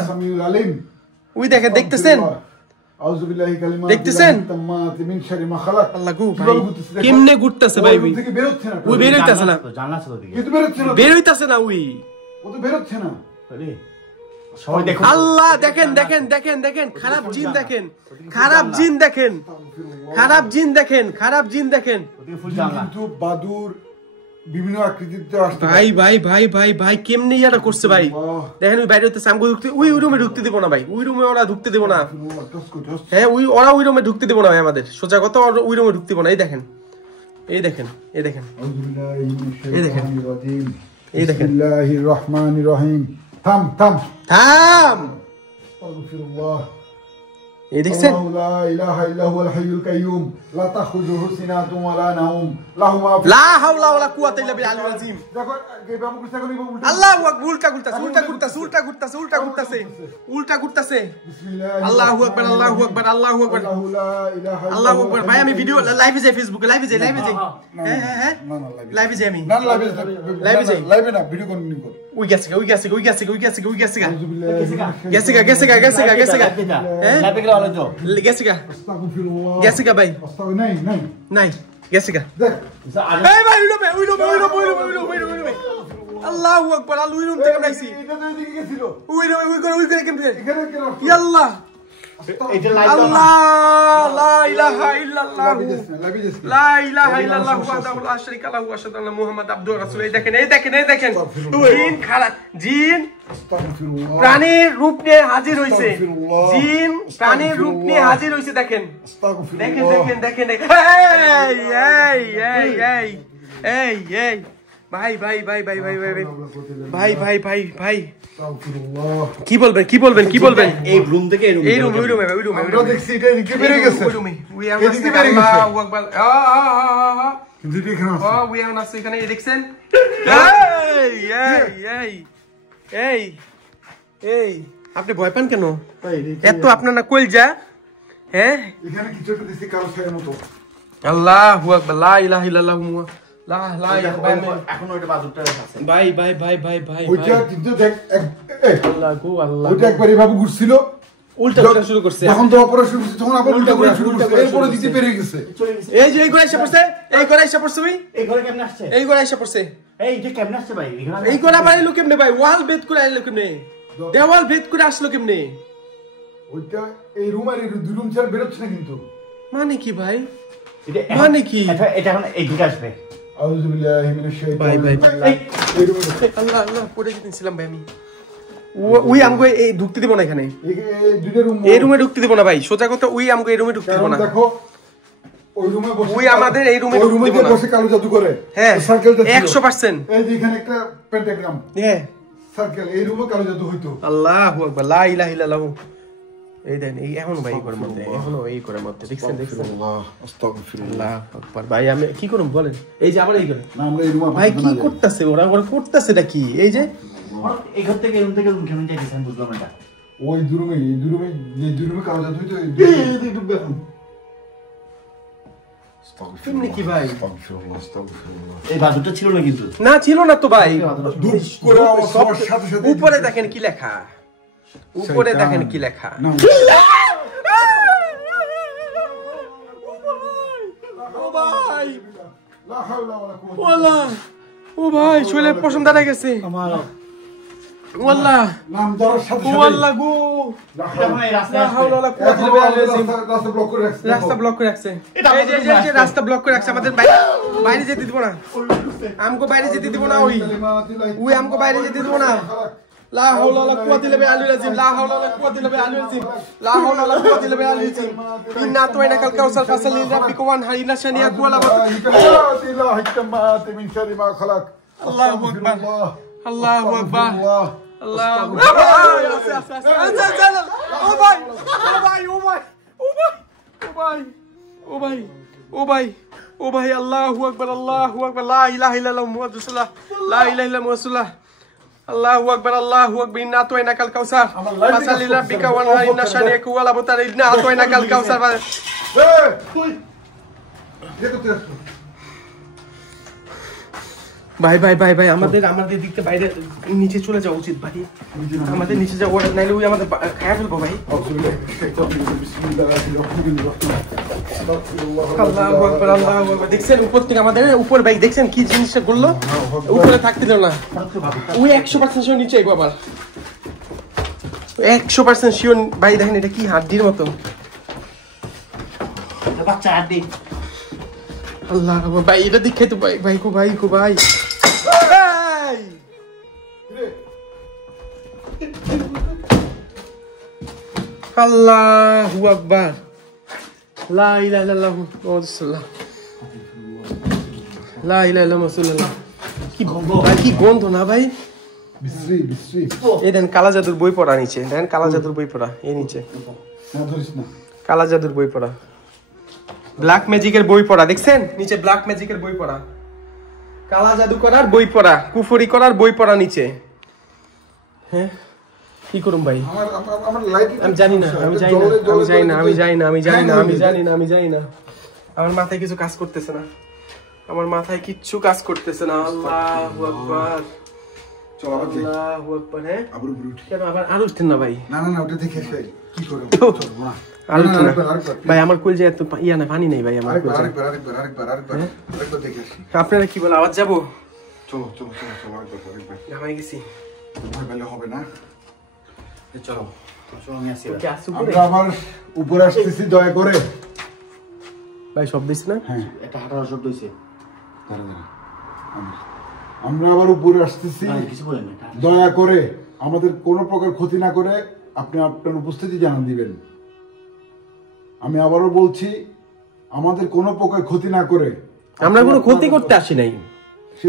ওই দেখতেছেন দেখতেছেন আল্লাহ গো ভাই কেমনে ঘুরতেছে ভাই ওই বের হইতাছে না বের হইতাছে না ওই ও তো বের হচ্ছে না সবাই দেখো আল্লাহ দেখেন খারাপ জিন দেখেন কিন্তু বাদুর বিভিন্ন আকৃতিতে আসছে ভাই কেমনে এটা করছে ভাই দেখেন ওই বাইরে হতে সামগো ঢুকতে ওই রুমে ঢুকতে দেব না ভাই ওই রুমে ওরা ঢুকতে দেব না হ্যাঁ ওরা ওই রুমে ঢুকতে দেব না ভাই আমাদের সোজা কথা ওই রুমে ঢুকতে দেব না এই দেখেন বিসমিল্লাহির রহমানির রহিম থাম আস্তাগফিরুল্লাহ এই দেখছেন লা ইলাহা ইল্লা হুয়াল হাইয়ুল কাইয়ুম লা তাখুযুহু সিনাতুন ওয়া লা নাওম লাহু মা লা হাওলা ওয়ালা কুওয়াতা ইল্লা বিল্লাহিল আযীম দেখো এইভাবে করতে গেলে আল্লাহু আকবার উল্টা ঘুরতাছে আল্লাহু আকবার লা ইলাহা আল্লাহু আকবার ভাই আমি ভিডিও লাইভে যাই ফেসবুকে লাইভে যাই হ্যাঁ লাইভে যাই আমি লাইভে না ভিডিও কন্টিনিউ কর ওই গেছে ভাই নাই গেছে আল্লাহু আকবার ওই রুম থেকে নাইছি ওই করে কেমনে আল্লাহ আল্লাহ লা ইলাহা ইল্লাল্লাহ ওয়াহদাহু লা শারীকা লাহু ওয়া আশহাদু আন্না মুহাম্মাদান আবদুহু ওয়া রাসূলুহু এই দেখেন জিন প্রাণীর রূপ নিয়ে হাজির হইছে দেখেন এই ভাই কি বলবেন এই রুম থেকে এই রুমে আমরা দেখছি এটা এদিকে বের হয়ে গেছে এদিকে বের হয়ে গেছে আল্লাহু আকবার কিন্তু এখানে আছে উই এখন আছে এখানে দেখছেন এই আপনি ভয় পান কেন? এত আপনার না কইল যা। হ্যাঁ এখানে কিছু একটা দিছি কারো ছায়ের মতো। আল্লাহু আকবার, লা ইলাহা ইল্লাল্লাহ, এখন ওইটা বাজুরটা আছে ভাই ভাই ভাই ভাই ভাই ওইটা কিন্তু দেখ আল্লাহ গো আল্লাহ, ওইটা একবার এভাবে ঘুরছিল, উল্টা করা শুরু করছে। যখন তো অপারেশন করছে তখন আবার উল্টা করা শুরু করছে, এরপরে দিতে পেরে গেছে। এই যে এই ঘরে এসে পড়ছে, এই ঘরে এসে পড়ছে ভাই, এই ঘরে কেমনে আসছে? এই ঘরে এসে পড়ছে। এই যে কেমনে আসছে ভাই? এই ঘরে আবার এলো কেমনে ভাই? ওয়াল ভেদ করে আইলো কেমনে? দেওয়াল ভেদ করে আসলো কেমনে? ওইটা এই রুম আর এই দুই রুম ছাড়া বেরোচ্ছে না কিন্তু। মানে কি ভাই? মানে কি? এটা এখন এই দিকে আসবে। আউযু বিল্লাহি মিনাশ ভাই ভাই শাইতানির এই রুমে আল্লাহ আল্লাহ পড়ে গেছিলাম ভাই আমি। ওই আমগো এই ঢুকতে দিব না এখানে, এই দুইটা রুম, এই রুমে ঢুকতে দিব না ভাই, সোজা কথা ওই আমগো এই রুমে ঢুকতে দিব না। দেখো ওই রুমে বসে, ওই আমাদের এই রুমে ওই রুমে ঢুকতে দিব না। বসে কালো জাদু করে। হ্যাঁ সার্কেলটা ছিল 100%। এই যে এখানে একটা পেন্টাগ্রাম, হ্যাঁ সার্কেল, এই রুমে কালো জাদু হইতো। আল্লাহু আকবার, লা ইলাহা ইল্লাল্লাহ। এই দেন এই এখনো ভাই করে মধ্যে, এখনো এই করে মধ্যে দেখছেন দেখছেন। আল্লাহ আস্তাগফিরুল্লাহ। আল্লাহু আকবার ভাই আমি কি করব বলেন? এই যে আবার এই করে না আমরা এই রুমে ভাই কি করতেছে ওরা? ওরা করতেছে এটা কি? এই যে এই ঘর থেকে রুম থেকে রুম কেমন যাইতেছে আমি বুঝলাম না। ওই দুই রুমে, এই দুই রুমে, যে দুই রুমে কালো জাদু হইতো, এই দুই রুমে কেমনে কি ভাই? এই বাজুরটা ছিল না কিন্তু। না ছিল না তো ভাই। দুষ করে সবার সাথে সাথে উপরে দেখেন কি লেখা, উপরে দেখেন কি লেখা। না ও ভাই, লা হাওলা ওয়ালা কুওয়াতা ওয়াল্লাহ, ও ভাই শৈলের পশম দাঁড়ায় গেছে। আমার ওয়াল্লাহ নাম ধরার সাথে সাথে ওয়াল্লাহ গো, এখন এই রাস্তায় লা আসবে। হাওলা ওয়ালা কুওয়াতা ইল্লা বিল্লাহ। রাস্তা ব্লক করে রাখছে। রাস্তা ব্লক করে রাখছে। এটা এই যে এই যে রাস্তা ব্লক করে রাখছে, আমাদের বাইরে যেতে দিব না, আমগো বাইরে যেতে দিব না। ওই আমগো বাইরে যেতে দিব না। লা হাওলা ওয়ালা কুওয়াতা ইল্লা বিল্লাহ, লা হাওলা ওয়ালা কুওয়াতা ইল্লা বিল্লাহ, লা হাওলা ওয়ালা কুওয়াতা ইল্লা বিল্লাহ। ইন্না আতাইনাকাল কাউসার ফাসাল্লি লিরাব্বিকা ওয়ানহার, ইন্না শানিয়াকা হুয়াল আবতার। আল্লাহু আকবার, আল্লাহু আকবার, আল্লাহু আকবার। ও ভাই, ও ভাই, ও ভাই, ও ভাই, ও ভাই, ও ভাই, ও ভাই, ও ভাই, আল্লাহু আকবার, আল্লাহু আকবার, লা ইলাহা ইল্লাল্লাহ মুহাম্মাদুর রাসূলুল্লাহ, লা ইলাহা ইল্লাল্লাহ মুহাম্মাদুর রাসূলুল্লাহ। আল্লাহু আকবার, আল্লাহু আকবার। ইন্না আতাইনাকাল কাউসার ফাসাল্লি লিরাব্বিকা ওয়ানহার, ইন্না শানিয়াকা হুয়াল আবতার। ইন্না আতাইনাকাল কাউসার। ভাই ভাই ভাই ভাই আমাদের আমাদের দিকতে বাইরে নিচে চলে যাওয়া উচিত ভাই, আমাদের নিচে যাওয়া নাইলে ওই আমাদের খায়া ফেলবো ভাই। আল্লাহু আকবার, আল্লাহু আকবার। দেখছেন উপর থেকে আমাদের উপর ভাই দেখছেন কি জিনিসটা করলো? উপরে থাকতে দিল না। ওই 100% শিওর নিচে আইবো আবার, 100% শিওর ভাই। দেখেন এটা কি হাড্ডির মতো। বাচ্চা হাড্ডি। আল্লাহ ভাই এটা দেখে তো ভাই ভাই কো ভাই কো ভাই। আল্লাহু আকবার, লা ইলাহা ইল্লাল্লাহ মুহাম্মাদুর রাসূলুল্লাহ, লা ইলাহা ইল্লাল্লাহ রাসূলুল্লাহ। কি গন্ধ ভাই, কি গন্ধ না ভাই। বিশ্রী বিশ্রী। এই দেন কালা জাদুর বই পড়া নিচে, দেখেন কালা জাদুর বই পড়া এই নিচে, না ধরিস না। কালা জাদুর বই পড়া, ব্ল্যাক ম্যাজিকের বই পড়া দেখছেন নিচে, ব্ল্যাক ম্যাজিকের বই পড়া, কালা জাদু করার বই পড়া, কুফরি করার বই পড়া নিচে। হ্যাঁ কি করুম ভাই? আমার লাইট আমি জানি না, আমি জানি না, আমি জানি না, আমি জানি না, আমি জানি না, আমি জানি না, আমি জানি না। আমার মাথায় কিছু কাজ করতেছে না, আমার মাথায় কিচ্ছু কাজ করতেছে না। আল্লাহু আকবার, চল আবার যাই। আল্লাহু আকবার। হ্যাঁ আবার উপরে উঠি। কেন আবার আর উঠতেন না ভাই? না না না ওটা দেখে আসি কি করে। চল না আর উঠতেন না ভাই, আমার কই যে এত ইয়া না, পানি নেই ভাই আমার কই। আরেকবার দেখে আসি। আপনারা কি বলেন আবার যাবো? চলো চলো চলো চলো আরেকবার। ঘামাই গেছি। ভয় পেলে হবে না। চলো চলো আমি আসি। কি আসু করে আমরা আবার উপরে আসতেছি দয়া করে। ভাই সব দিস না? হ্যাঁ একটা হাঁটার শব্দ হইছে। দাঁড়া দাঁড়া। আমরা আবার উপরে আসতেছি না কিছু বলেন না। দয়া করে আমাদের কোনো প্রকার ক্ষতি না করে আপনি আপনার উপস্থিতি জানান দিবেন। আমি আবারও বলছি আমাদের কোনো প্রকার ক্ষতি না করে। আমরা কোনো ক্ষতি করতে আসি নাই,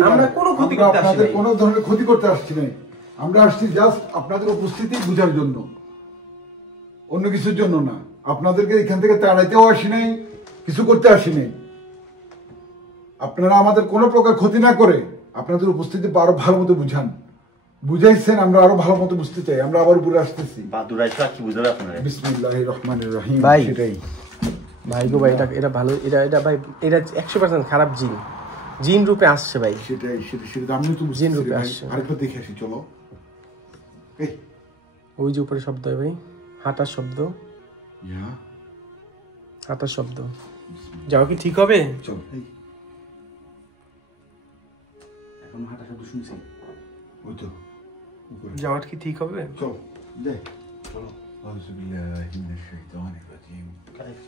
আমরা কোনো ক্ষতি করতে আসি আপনাদের নাই। কোনো ধরনের ক্ষতি করতে আসছি নাই। আমরা আসছি জাস্ট আপনাদের উপস্থিতি বোঝার জন্য, অন্য কিছুর জন্য না। আপনাদেরকে এখান থেকে তাড়াইতেও আসি নাই, কিছু করতে আসি নাই। আপনারা আমাদের কোনো প্রকার ক্ষতি না করে আপনাদের উপস্থিতি আরো ভালো মতো বুঝান। বুঝাইছেন, আমরা আরো ভালো মতো বুঝতে চাই, আমরা আবার উপরে আসতেছি। বাদুরাইটা কি বুঝাবে আপনারা? বিসমিল্লাহির রহমানির রহিম। ভাই। সেটাই ভাই গো ভাই, এটা ভালো, এটা ভাই, এটা 100% খারাপ জিন, জিন রূপে আসছে ভাই। সেটাই সেটা আমি তো জিন বুঝতে রূপে পারি। আসছে। আরেকবার দেখে আসি চলো। এই ওই যে উপরে শব্দ হয় ভাই, হাঁটার শব্দ, ইয়া হাঁটার শব্দ। যাও কি ঠিক হবে? চল। এখন হাঁটা শব্দ শুনছি। ওই তো উপরে। যাওয়ার কি ঠিক হবে? চল দে। চলো আউযুবিল্লাহি মিনাশ শাইতানির রাজিম।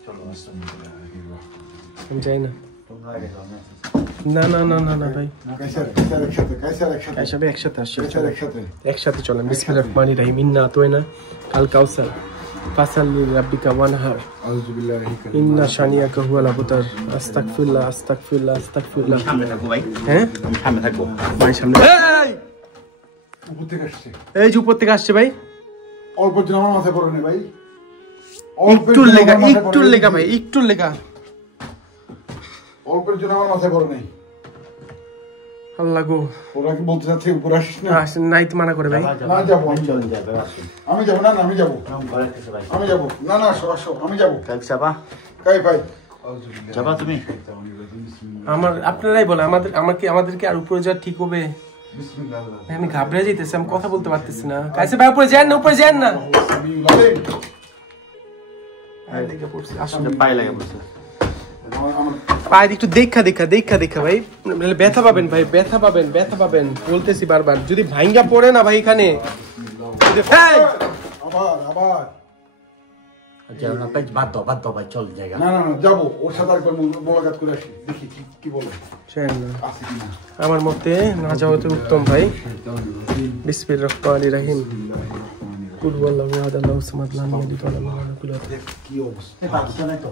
চলো বিসমিল্লাহির রাহমানির আমি যাই না। তোমরা আগে যাও না। না না না না না ভাই, কাইসার একসাথে সবাই একসাথে আসছে, একসাথে। একসাথে চলেন। বিসমিল্লাহির রহমানির রহিম। ইন্না আতাইনা আল কাউসার ফাসাল্লি লিরাব্বিকা ওয়ানহার আউযুবিল্লাহি ইন্না শানিয়াকা হুয়াল আবতার। আস্তাগফিরুল্লাহ আস্তাগফিরুল্লাহ আস্তাগফিরুল্লাহ। সামনে থাকবো ভাই। হ্যাঁ আমি সামনে থাকবো। ভাই সামনে। উপর থেকে আসছে। এই যে উপর থেকে আসছে ভাই, অল্প জন আমার মাথায় পড়ে না ভাই, একটুর লেখা, একটুর লেখা ভাই, একটুর লেখা। অল্পের জন্য আমার মাথায় পড়ে নাই। আল্লাহ গো, ওরা কি বলতে চাচ্ছে উপরে আসিস না? নাইট মানা করে ভাই। না যাবো, চলেন যাবে আসুন। আমি যাবো না, আমি যাবো, ঘরে থেকে ভাই। আমি যাবো না, আসো আসো, আমি যাবো। কাল চাপা কাই ভাই যাবা তুমি? আমার আপনারাই বলে আমাদেরকে আর উপরে যাওয়া ঠিক হবে? বিসমিল্লাহ। আমি ঘাবড়ে যাইতেছি, আমি কথা বলতে পারতেছি না। কাছে ভাই উপরে যান না, উপরে যান না। দেখে পড়ছি, আসলে পায়ে লাগে বলছে। পায়ের একটু দেখা ভাই, নাহলে ব্যথা পাবেন ভাই, ব্যথা পাবেন বলতেছি বারবার। যদি ভাঙ্গা পড়ে না ভাই এখানে, আবার বাদ দাও ভাই, চল জায়গা। না যাবো, ওর সাথে একবার মোলাকাত করে আসি, দেখি কি বলে আছে কিনা। আমার মতে না যাওয়াতে উত্তম ভাই। বিসমিল্লাহির রহমানির রহিম। কুল ওয়াল্লাহু আহাদ আল্লাহু সামাদ লাম ইয়ালিদ ওয়া লাম ইউলাদ ওয়া লাম ইউলাদ। কি অবস্থা? এই বাচ্চা নাই তো।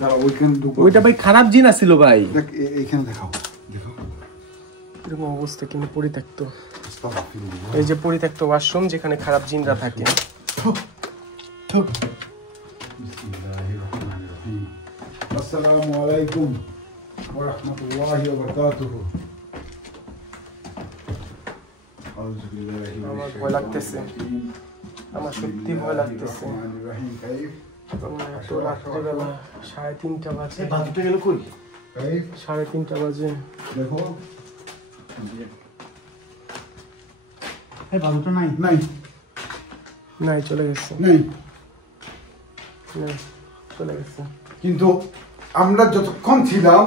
দাঁড়া, ওইখানে ওইটা ভাই খারাপ জিন আছিল ভাই। দেখ, এইখানে দেখাও, দেখো এরকম অবস্থা কিন্তু পরিত্যক্ত। এই যে পরিত্যক্ত ওয়াশরুম, যেখানে খারাপ জিনরা থাকে। আসসালামু আলাইকুম ওয়া রাহমাতুল্লাহি ওয়া বারাকাতুহু। আমার ভয় লাগতেছে, আমার সত্যি ভয় লাগতেছে। এত রাত্রিবেলা 3:30 বাজে। বাদুটা গেল কই? 3:30 বাজে। দেখো, এই বাদুটা নাই। নাই, চলে গেছে। নেই, চলে গেছে। কিন্তু আমরা যতক্ষণ ছিলাম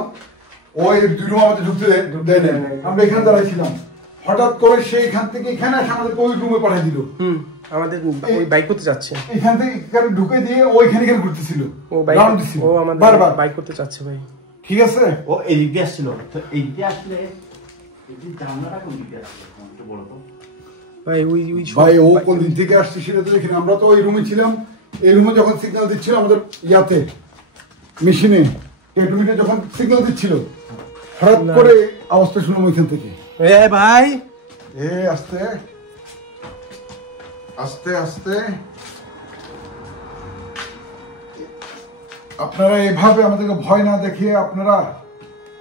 ওই দুই রুম আমাদের ঢুকতে দেয় না। আমরা এখানে দাঁড়াই ছিলাম, হঠাৎ করে সেইখান থেকে এখানে এসে আমাদের ওই রুমে পাঠিয়ে দিল। আমাদের ওই বাইক করতে যাচ্ছে, এখান থেকে এখানে ঢুকে দিয়ে ওইখানে ঘুরতেছিল, ও বাইক, রাউন্ড দিছিল ও আমাদের বারবার। বাইক করতে যাচ্ছে ভাই। ঠিক আছে, ও এদিক দিয়ে আসছিল। তো এই দিকে আসলে এই যে জানলাটা কোন দিকে আসছে একটু বলো তো। ভাই ওই ভাই ও কোন দিন থেকে আসছে সেটা তো দেখি না। আমরা তো ওই রুমে ছিলাম, এই রুমে যখন সিগন্যাল দিচ্ছিল আমাদের ইয়াতে মেশিনে টেটুমিটে যখন সিগন্যাল দিচ্ছিল, হঠাৎ করে আওয়াজটা শুনলাম ওইখান থেকে। এ ভাই, আস্তে আস্তে আস্তে আপনারা এভাবে আমাদেরকে ভয় না দেখিয়ে আপনারা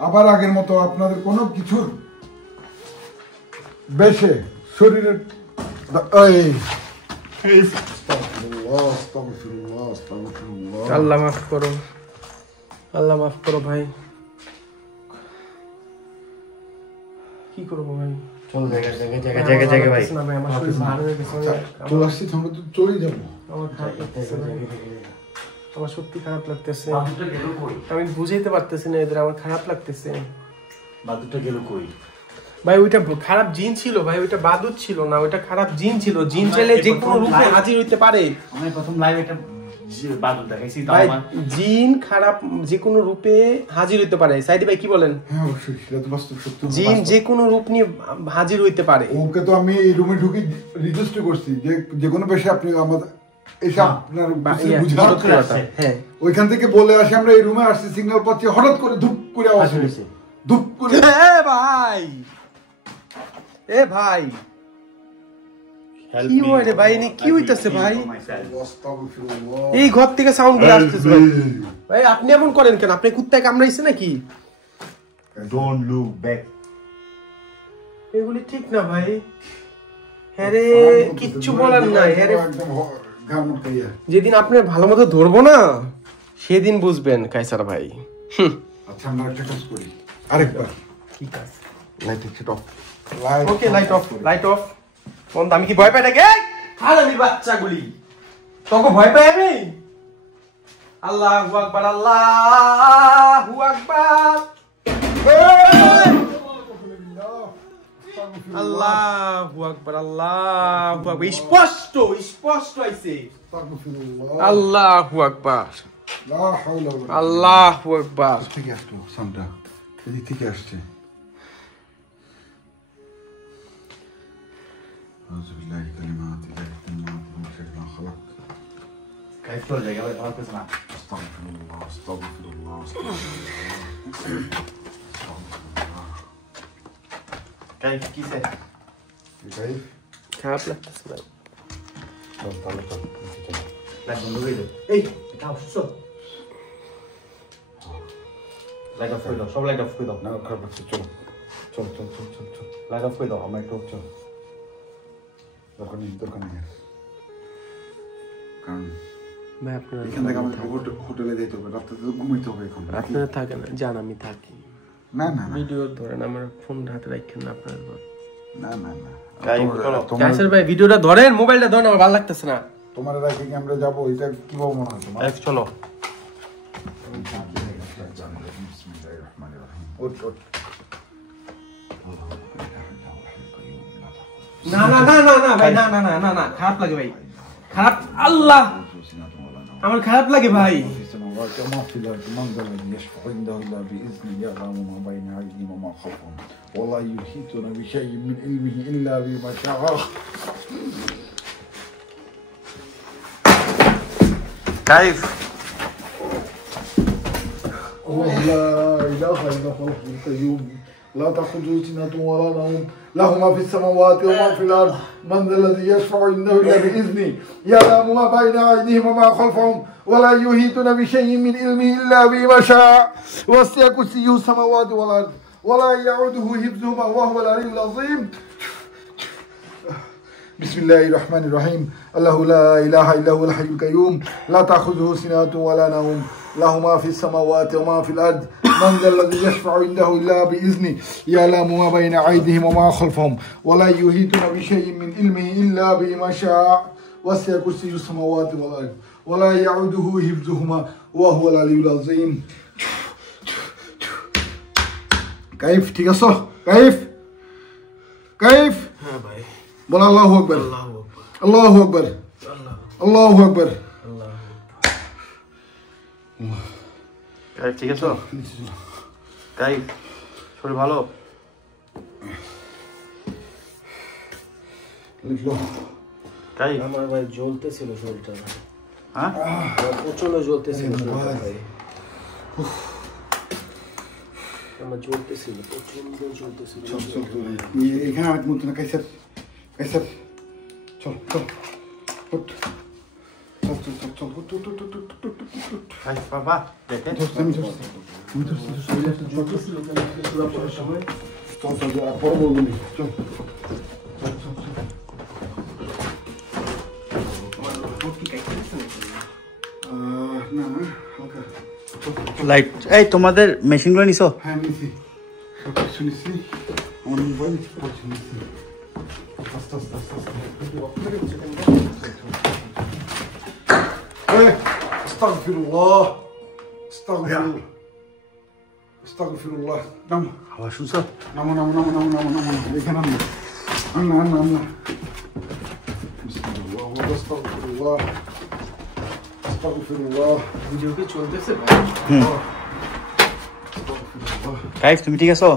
আবার আগের মতো আপনাদের কোনো কিছুর বেশে শরীরের আল্লাহ মাফ করো, আল্লাহ মাফ করো ভাই। কি করবো ভাই? চল জায়গা ভাই। আমার শরীর ভালো হয়ে গেছে। চলে আসছি, আমরা তো চলে যাবো। আমার খারাপ লাগতেছে ভাই, আমার সত্যি খারাপ লাগতেছে। বাদুটা গেল কই? আমি বুঝাইতে পারতেছি না এদের, আমার খারাপ লাগতেছে। বাদুটা গেল কই? ভাই ওইটা খারাপ জিন ছিল ভাই, ওইটা বাদুর ছিল না, ওইটা খারাপ জিন ছিল। জিন চাইলে যে কোনো রূপে হাজির হইতে পারে। আমি প্রথম লাইভ এটা বাদুর দেখাইছি। ভাই জিন খারাপ যে কোনো রূপে হাজির হইতে পারে। সাইদি ভাই কি বলেন? হ্যাঁ অবশ্যই, সেটা তো বাস্তব সত্য। জিন যে কোনো রূপ নিয়ে হাজির হইতে পারে। ওকে তো আমি এই রুমে ঢুকে রেজিস্টার করছি যে কোনো পেশে আপনি আমাদের এসে আপনার বুঝাতে। হ্যাঁ, ওইখান থেকে বলে আসি আমরা এই রুমে আসছি, সিগন্যাল পাচ্ছি, হঠাৎ করে ধুপ করে আওয়াজ হয়েছে, ধুপ করে। এ ভাই কি হয় রে ভাই, কি হইতাছে ভাই? এই ঘর থেকে সাউন্ড গুলো আসতেছে ভাই। ভাই আপনি এমন করেন কেন? আপনি কুত্তায় কামড়াইছে নাকি? Don't look back. এগুলি ঠিক না ভাই। আরে কিচ্ছু বলার নাই। আরে একদম ঘাম উঠে যেদিন আপনি ভালো মতো ধরবো না সেদিন বুঝবেন কায়সার ভাই। আচ্ছা আমরা একটা কাজ করি আরেকবার। কি কাজ? Light set of. Okay light off, light off. কোন আমি কি ভয় পাই নাকি? হারামির বাচ্চাগুলি তোকে ভয় পাই আমি? আল্লাহু আকবার, আল্লাহু আকবার, আল্লাহু আকবার, আল্লাহু আকবার। স্পষ্ট স্পষ্ট আইছে। আল্লাহু আকবার, আল্লাহু আকবার। থেকে আসলো সাউন্ডটা, এদিক থেকে আসছে। আউযু বিল্লাহি কালিমাতিল্লাহি তাম্মাতি মিন শাররি মা খালাক। কাইফ চলে যায় গেলে ভালো কিছু না। আস্তাগফিরুল্লাহ, আস্তাগফিরুল্লাহ, কাইফ কি সে? কাইফ খারাপ লাগতেছে ভাই। চল তাহলে চল। লাইট বন্ধ করে দাও। এই এটা অসুস্থ। লাইট অফ করে দাও, সব লাইট অফ করে দাও। না খারাপ লাগছে, চল চল চল চল চল চল। লাইট অফ করে দাও, আমরা একটু চল দরকার নেই, দরকার নেই। কারণ ভাই আপনারা এখান থেকে আমাদের হোটেলে যেতে হবে, রাত্রে তো ঘুমাইতে হবে এখন। আপনারা থাকেন, জান আমি থাকি। না না না ভিডিও ধরেন, আমার ফোন হাতে রাখেন না আপনার। না না না কায়সার ভাই ভিডিওটা ধরেন, মোবাইলটা ধরেন, আমার ভালো লাগতেছে না। তোমার রাখি কি আমরা যাবো, এটা কিভাবে মনে হয় তোমার? চলো। ওঠ ওঠ। না না না না না ভাই, না না না না না, খারাপ লাগে ভাই, খারাপ। আল্লাহ আমার খারাপ লাগে ভাই। وما في الأرض من ذا الذي يشفع عنده إلا بإذنه يعلم ما بين أيديهم وما خلفهم ولا يحيطون بشيء من علمه إلا بما شاء. কাইফ الله لا إله إلا هو الحي القيوم لا تأخذه سنة ولا نوم له ما في السماوات وما في الأرض من ذا الذي يشفع عنده إلا بإذنه يعلم ما بين أيديهم وما خلفهم ولا يحيطون بشيء من علمه إلا بما شاء وسع كرسيه السماوات والأرض ولا يعوده حفظهما وهو العلي العظيم. بسم الله الرحمن الرحيم. الله لا إله إلا هو الحي القيوم لا تأخذه سنة ولا نوم له ما في السماوات وما في الأرض من ذا الذي يشفع عنده إلا بإذنه يعلم ما بين أيديهم وما خلفهم ولا يحيطون بشيء من علمه إلا بما شاء وسع كرسيه السماوات والأرض ولا يعوده حفظهما وهو العلي العظيم. كيف تيجاسو كيف كيف হ্যাঁ ভাই, بل الله أكبر الله أكبر الله أكبر. কাইফ ঠিক আছে? কাইফ শরীর ভালো? কাইফ আমার ভাই জ্বলতেছিল শরীরটা, হ্যাঁ প্রচন্ড জ্বলতেছিল শরীরটা ভাই। আমার জ্বলতেছিল, প্রচন্ড জ্বলতেছিল। চল চল চল এখানে আর মত না কাইসার কাইসার চল চল উঠ চল চল চল চল উঠ উঠ উঠ উঠ উঠ উঠ। কাইফ বাবা দেখেন আমি চল চল আর পরে বলবো নি চল না না হালকা লাইট। এই তোমাদের মেশিনগুলো নিছো? হ্যাঁ নিছি, সব কিছু নিছি, আমার মোবাইল নিছি আস্তে আস্তে আস্তে আস্তে। আস্তাগফিরুল্লাহ আস্তাগফিরুল্লাহ আস্তাগফিরুল্লাহ। নাম আওয়াজ শুনছো? নামো নামো নামো নামো নামো নামো এখানে নামো আন্না আন্না আন্না। বিসমিল্লাহ আস্তাগফিরুল্লাহ আস্তাগফিরুল্লাহ। ভিডিও কি চলতেছে ভাই? কাইফ তুমি ঠিক আছো?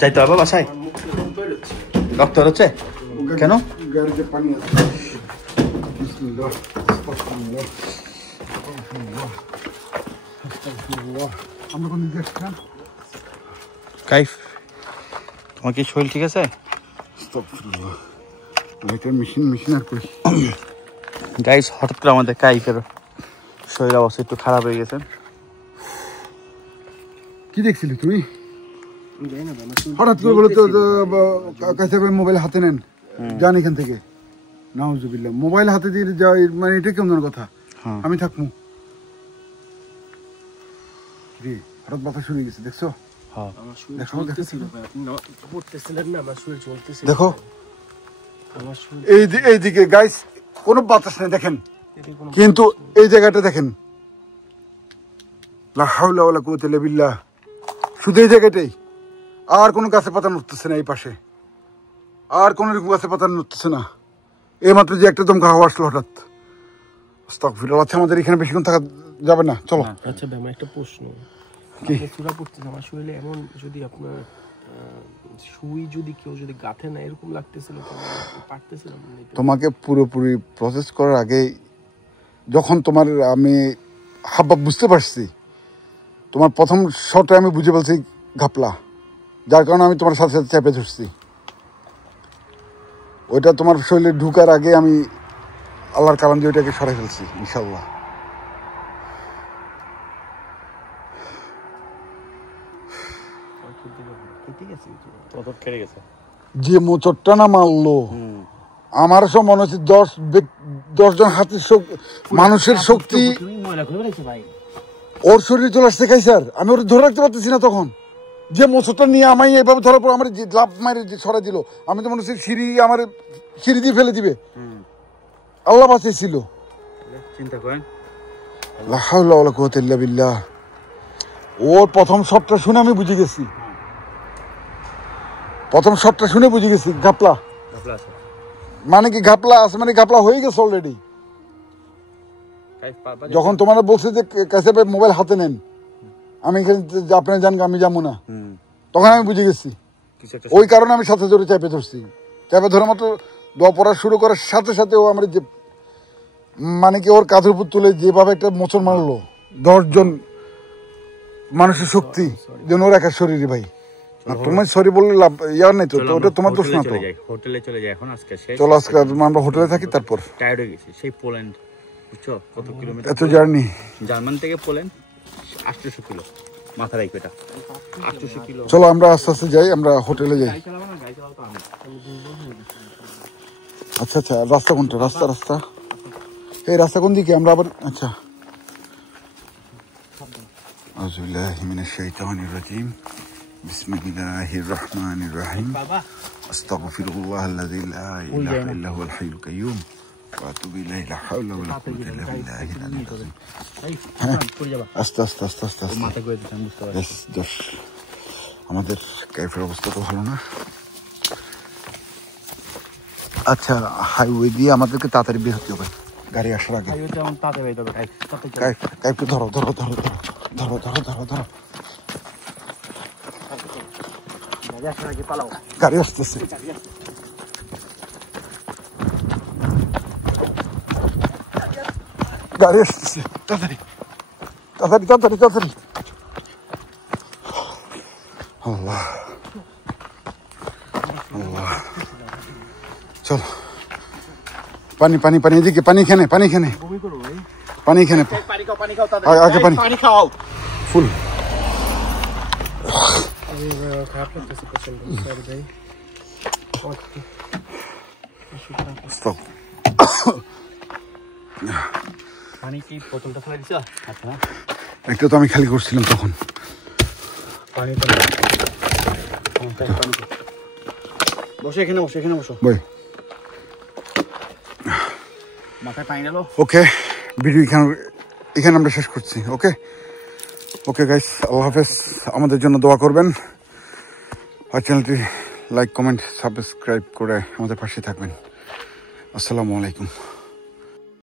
যাইতে হবে বাসায়? আমার মুখ থেকে রক্ত বেরোচ্ছে। ডক্টর হচ্ছে কেন? গাড়িতে পানি আছে। বিসমিল্লাহ আস্তাগফিরুল্লাহ আস্তাগফিরুল্লাহ আস্তাগফিরুল্লাহ। আমরা কোন দিকে আসলাম? কাইফ তোমার কি শরীর ঠিক আছে? আস্তাগফিরুল্লাহ। লাইটের মেশিন আর কই? গাইস হঠাৎ করে আমাদের কাইফের শরীর অবস্থা একটু খারাপ হয়ে গেছে। কি দেখছিলি তুই? আমি জানি না ভাই, আমার হঠাৎ করে বলে তো কাছে মোবাইল হাতে নেন। যান এখান থেকে। নাউজুবিল্লাহ, মোবাইল হাতে দিয়ে যাই, মানে এটা কেমন কথা? আমি থাকবো রে, হঠাৎ বাতাস শুরু হয়ে গেছে, দেখছো? দেখো এইদিকে গাইস কোনো বাতাস নেই দেখেন, কিন্তু এই জায়গাটা দেখেন, লা হাওলা ওয়ালা কুওয়াতা ইল্লা বিল্লাহ, শুধু এই জায়গাটাই, আর কোনো গাছে পাতা নড়তেছে না, এই পাশে আর কোনো রকম গাছে পাতা নড়তেছে না। এই মাত্র যে একটা দমকা হাওয়া আসলো হঠাৎ। আস্তাগফিরুল্লাহ। আচ্ছা আমাদের এখানে বেশিক্ষণ থাকা যাবে না, চলো। আচ্ছা ভাই, আমার একটা প্রশ্ন, চূড়া পড়তেছে আমার শরীরে, এমন যদি আপনার সুই যদি কেউ যদি গাঁথে না এরকম লাগতেছিল, পারতেছিলাম তোমাকে পুরোপুরি প্রসেস করার আগে যখন তোমার আমি হাবভাব বুঝতে পারছি, তোমার প্রথম শটে আমি বুঝে বলছি ঘাপলা, যার কারণে আমি তোমার সাথে সাথে চেপে ধরছি। ওইটা তোমার শরীরে ঢুকার আগে আমি আল্লাহর কালাম দিয়ে ওইটাকে সরাই ফেলছি ইনশাল্লাহ। যে মোচরটা না মারলো, আমার সব মনে হচ্ছে 10 জন হাতের মানুষের শক্তি ওর শরীরে চলে আসছে। খাই স্যার, আমি ওর ধরে রাখতে পারতেছি না তখন। যে মোচরটা নিয়ে আমায় এইভাবে ধরার পর আমার লাভ মারে সরাই দিল, আমি তো মনে হচ্ছে আমার সিঁড়ি দিয়ে ফেলে দিবে। আল্লাহ বাঁচিয়েছিল। চিন্তা করেন, লা হাওলা ওয়ালা কুওয়াতা ইল্লা বিল্লাহ। ওর প্রথম শটটা শুনে আমি বুঝে গেছি, প্রথম শটটা শুনে বুঝে গেছি ঘাপলা মানে কি, ঘাপলা আছে মানে ঘাপলা হয়ে গেছে অলরেডি। যখন তোমার বলছে যে কাছে মোবাইল হাতে নেন, আমি এখানে আপনি জান আমি যাবো না, তখন আমি বুঝে গেছি। ওই কারণে আমি সাথে জোরে চেপে ধরছি। চেপে ধরার মতো দোয়া পড়া শুরু করার সাথে সাথে ও আমার যে মানে কি ওর কাঁধের উপর তুলে যেভাবে একটা মোচড় মারলো, 10 জন মানুষের শক্তি যেন ওর একা শরীরে। ভাই তোমার সরি বললে লাভ ইয়ার নেই তো, ওটা তোমার দোষ না তো। হোটেলে চলে যাই এখন, আজকে চলো আজকে আমরা হোটেলে থাকি, তারপর টায়ার্ড হয়ে গেছি। সেই পোল্যান্ড বুঝছো কত কিলোমিটার, এত জার্নি, জার্মান থেকে পোল্যান্ড 800 কিলো, মাথা রাখবে এটা 800 কিলো। চলো আমরা আস্তে আস্তে যাই, আমরা হোটেলে যাই। আচ্ছা আচ্ছা, রাস্তা কোনটা? রাস্তা এই রাস্তা কোন দিকে? আমরা আবার আচ্ছা, আউযু বিল্লাহি মিনাশ শাইতানির রাজিম, বিসমিল্লাহির রহমানির রহিম, আস্তাগফিরুল্লাহাল্লাযী লা ইলাহা ইল্লা হুয়াল হাইয়ুল কাইয়্যুম ওয়া আতুবু ইলাইহি, লা হাওলা ওয়ালা কুওয়াতা ইল্লা বিল্লাহিল আলিয়্যিল আযীম। আস্তে আস্তে আস্তে আস্তে আস্তে মাথা করে দিতাম, বুঝতে পারছি। আমাদের ক্যাফের অবস্থা তো ভালো না। আচ্ছা, হাইওয়ে দিয়ে আমাদেরকে তাড়াতাড়ি বের হতে হবে গাড়ি আসার আগে। কাইফকে ধরো ধরো ধরো ধরো ধরো ধরো ধরো ধরো, গাড়ি আসতেছে। গাড়ি আসতেছে, তাড়াতাড়ি তাড়াতাড়ি তাড়াতাড়ি তাড়াতাড়ি। আল্লাহ আল্লাহ, চলো পানি পানি পানি, এদিকে পানি খেনে, পানি খেনে, পানি খেনে, আগে পানি খাও ফুল। পানি কি বোতলটা ফেলে দিছো? আচ্ছা, একটা তো আমি খালি করছিলাম তখন। বসো এখানে, বসো এখানে, বসো। মাথায় পানি গেল। ওকে, ভিডিও এখানে আমরা শেষ করছি। ওকে ওকে গাইস, আল্লাহ হাফেজ। আমাদের জন্য দোয়া করবেন, আর চ্যানেলটি লাইক কমেন্ট সাবস্ক্রাইব করে আমাদের পাশে থাকবেন। আসসালামু আলাইকুম।